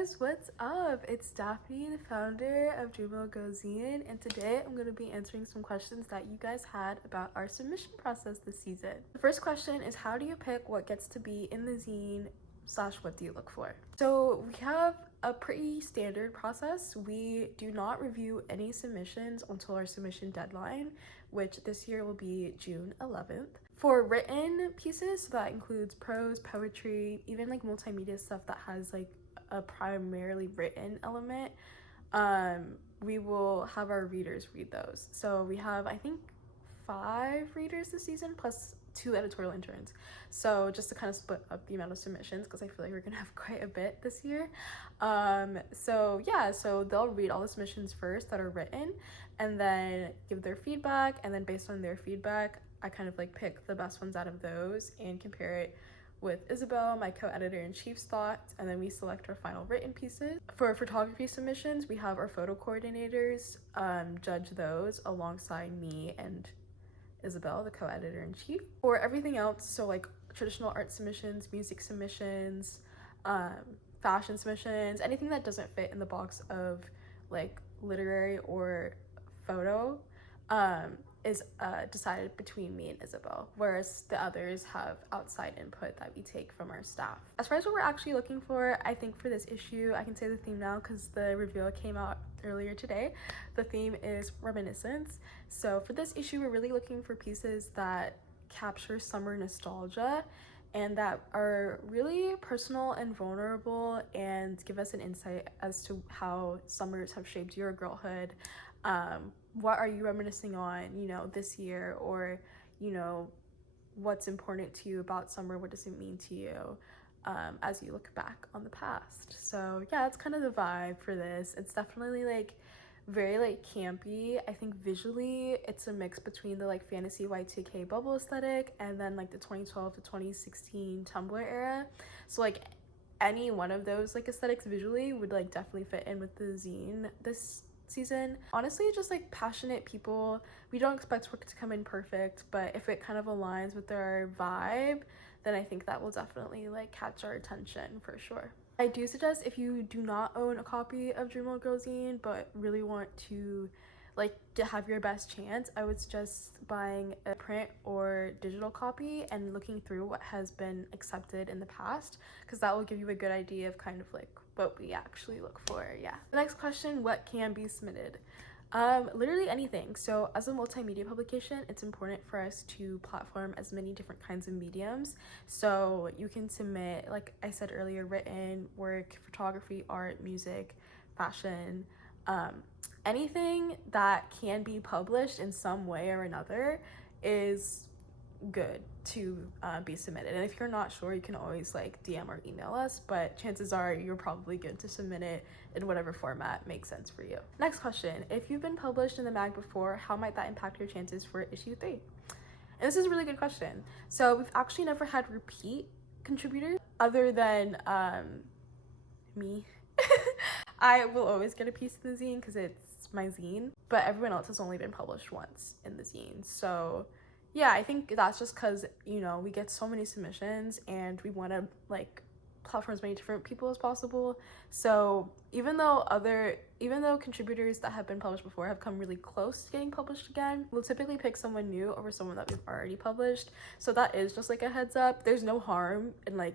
guys, what's up? It's Daphne, the founder of Zine, and today I'm going to be answering some questions that you guys had about our submission process this season. The first question is, how do you pick what gets to be in the zine / what do you look for? So we have a pretty standard process. We do not review any submissions until our submission deadline, which this year will be June 11th. For written pieces, so that includes prose, poetry, even like multimedia stuff that has like a primarily written element, we will have our readers read those. So we have, I think, 5 readers this season plus 2 editorial interns. So just to kind of split up the amount of submissions, because I feel like we're gonna have quite a bit this year. So they'll read all the submissions first that are written and then give their feedback, and then based on their feedback I kind of like pick the best ones out of those and compare it with Isabel, my co-editor-in-chief's thoughts, and then we select our final written pieces. For photography submissions, we have our photo coordinators judge those alongside me and Isabel, the co-editor-in-chief. For everything else, so like traditional art submissions, music submissions, fashion submissions, anything that doesn't fit in the box of like literary or photo, is decided between me and Isabel, whereas the others have outside input that we take from our staff. As far as what we're actually looking for, I think for this issue, I can say the theme now because the reveal came out earlier today. The theme is reminiscence. So for this issue, we're really looking for pieces that capture summer nostalgia and that are really personal and vulnerable and give us an insight as to how summers have shaped your girlhood. What are you reminiscing on, this year, or, what's important to you about summer? What does it mean to you as you look back on the past? So yeah, that's kind of the vibe for this. It's definitely like very like campy. I think visually it's a mix between the like fantasy Y2K bubble aesthetic and then like the 2012 to 2016 Tumblr era. So like any one of those like aesthetics visually would like definitely fit in with the zine this season. Honestly, just like passionate people. We don't expect work to come in perfect, but if it kind of aligns with our vibe, then I think that will definitely like catch our attention for sure. I do suggest, if you do not own a copy of Dreamworld Girl Zine but really want to like to have your best chance, I would suggest buying a print or digital copy and looking through what has been accepted in the past, because that will give you a good idea of kind of like what we actually look for. Yeah. The next question, what can be submitted? Literally anything. So as a multimedia publication, it's important for us to platform as many different kinds of mediums. So you can submit, like I said earlier, written work, photography, art, music, fashion, anything that can be published in some way or another is good to be submitted. And if you're not sure, you can always like DM or email us, but chances are you're probably good to submit it in whatever format makes sense for you. Next question, if you've been published in the mag before, how might that impact your chances for issue 3? And this is a really good question. So we've actually never had repeat contributors other than me. I will always get a piece of the zine because it's my zine, but everyone else has only been published once in the zine. So yeah, I think that's just because, we get so many submissions and we want to like platform as many different people as possible. So even though contributors that have been published before have come really close to getting published again, we'll typically pick someone new over someone that we've already published. So that is just like a heads up. There's no harm in like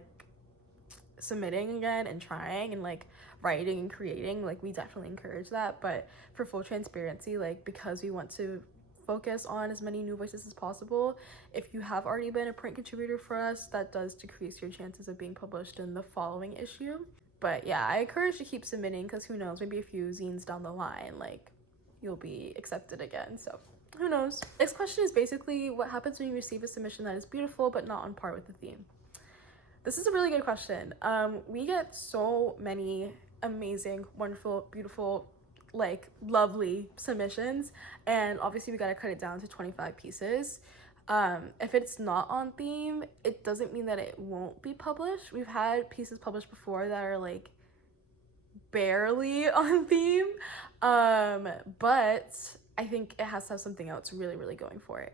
submitting again and trying and like writing and creating. Like we definitely encourage that, but for full transparency, like because we want to focus on as many new voices as possible, if you have already been a print contributor for us, that does decrease your chances of being published in the following issue. But yeah, I encourage to keep submitting because who knows, maybe a few zines down the line like you'll be accepted again, so who knows. Next question is basically, what happens when you receive a submission that is beautiful but not on par with the theme? This is a really good question. We get so many amazing, wonderful, beautiful, like lovely submissions, and obviously we gotta cut it down to 25 pieces. If it's not on theme, it doesn't mean that it won't be published. We've had pieces published before that are like barely on theme, but I think it has to have something else really, really going for it.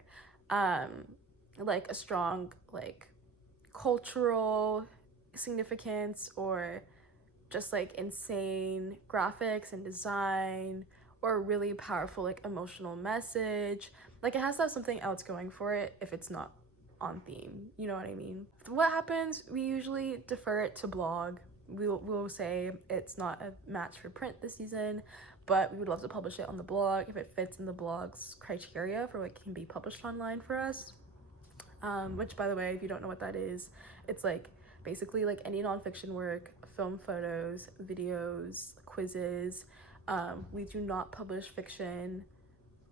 Like a strong like cultural significance or just like insane graphics and design or a really powerful like emotional message. Like it has to have something else going for it if it's not on theme, you know what I mean? What happens, we usually defer it to blog. We'll say it's not a match for print this season, but we would love to publish it on the blog if it fits in the blog's criteria for what can be published online for us. Which, by the way, if you don't know what that is, it's like basically like any nonfiction work, film photos, videos, quizzes. We do not publish fiction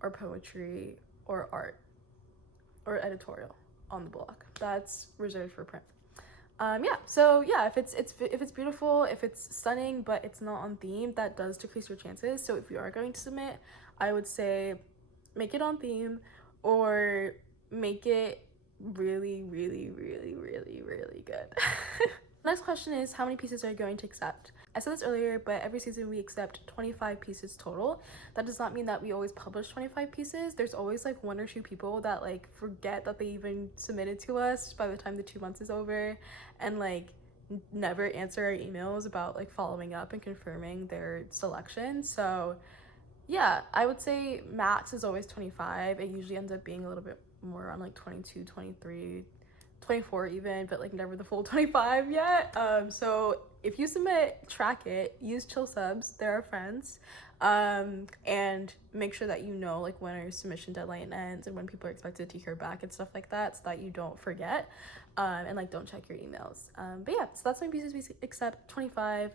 or poetry or art or editorial on the blog. That's reserved for print. Yeah, so yeah, if it's beautiful, if it's stunning, but it's not on theme, that does decrease your chances. So if you are going to submit, I would say make it on theme or make it really, really, really, really, really good. Next question is, how many pieces are you going to accept? I said this earlier, but every season we accept 25 pieces total. That does not mean that we always publish 25 pieces. There's always like 1 or 2 people that like forget that they even submitted to us by the time the 2 months is over, and like never answer our emails about like following up and confirming their selection. So yeah, I would say max is always 25. It usually ends up being a little bit more on like 22, 23, 24 even, but like never the full 25 yet. So if you submit, track it, use chill subs, they're our friends, and make sure that you know like when our submission deadline ends and when people are expected to hear back and stuff like that, so that you don't forget, and like don't check your emails. But yeah, so that's how many pieces we accept, 25.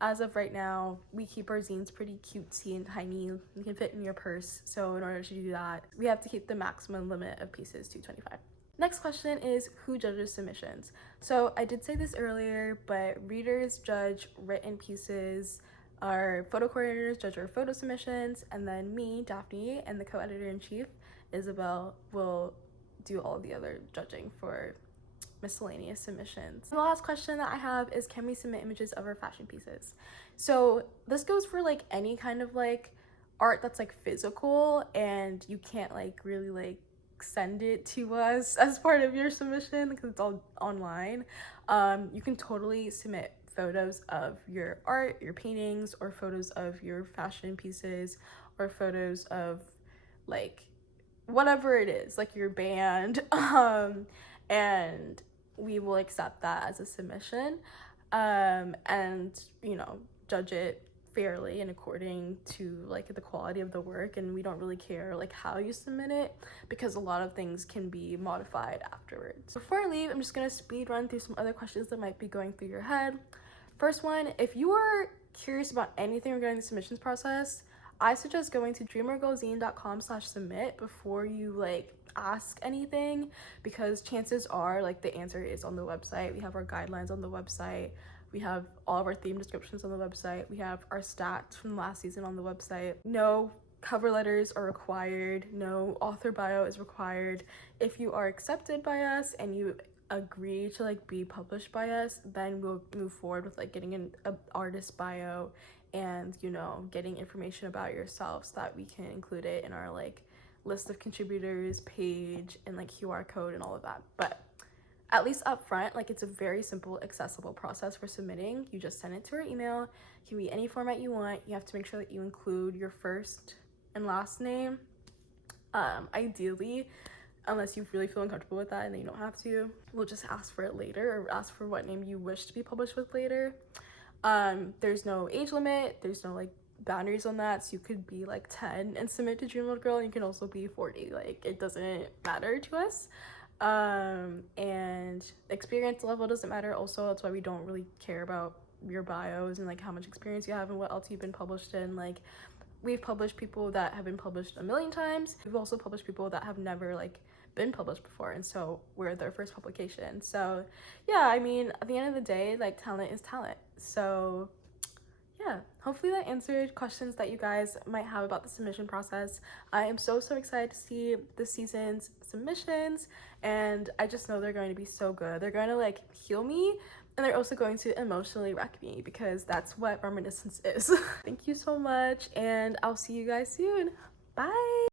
As of right now, we keep our zines pretty cutesy and tiny. You can fit in your purse. So in order to do that, we have to keep the maximum limit of pieces to 25. Next question is, who judges submissions? So I did say this earlier, but readers judge written pieces, our photo coordinators judge our photo submissions, and then me, Daphne, and the co-editor-in-chief, Isabel, will do all the other judging for miscellaneous submissions. The last question that I have is, can we submit images of our fashion pieces? So this goes for like any kind of like art that's like physical and you can't like really like send it to us as part of your submission because it's all online. You can totally submit photos of your art, your paintings, or photos of your fashion pieces, or photos of like whatever it is, like your band, and we will accept that as a submission, and you know, judge it fairly and according to like the quality of the work. And we don't really care like how you submit it because a lot of things can be modified afterwards. Before I leave, I'm just gonna speed run through some other questions that might be going through your head. First one, if you are curious about anything regarding the submissions process, I suggest going to dreamergirlzine.com/submit before you like ask anything, because chances are like the answer is on the website. We have our guidelines on the website. We have all of our theme descriptions on the website. We have our stats from last season on the website. No cover letters are required. No author bio is required. If you are accepted by us and you agree to like be published by us, then we'll move forward with like getting an artist bio and, you know, getting information about yourself so that we can include it in our like list of contributors page and like QR code and all of that. But at least up front, like it's a very simple, accessible process for submitting. You just send it to our email. It can be any format you want. You have to make sure that you include your first and last name, ideally, unless you really feel uncomfortable with that and then you don't have to. We'll just ask for it later, or ask for what name you wish to be published with later. There's no age limit. There's no like boundaries on that, so you could be like 10 and submit to Dream Little Girl, and you can also be 40. Like it doesn't matter to us. And experience level doesn't matter also. That's why we don't really care about your bios and like how much experience you have and what else you've been published in. Like we've published people that have been published a million times. We've also published people that have never like been published before, and so we're their first publication. So yeah, I mean, at the end of the day, like talent is talent. So yeah, hopefully that answered questions that you guys might have about the submission process. I am so excited to see this season's submissions, and I just know they're going to be so good. They're going to like heal me, and they're also going to emotionally wreck me, because that's what reminiscence is. Thank you so much, and I'll see you guys soon. Bye.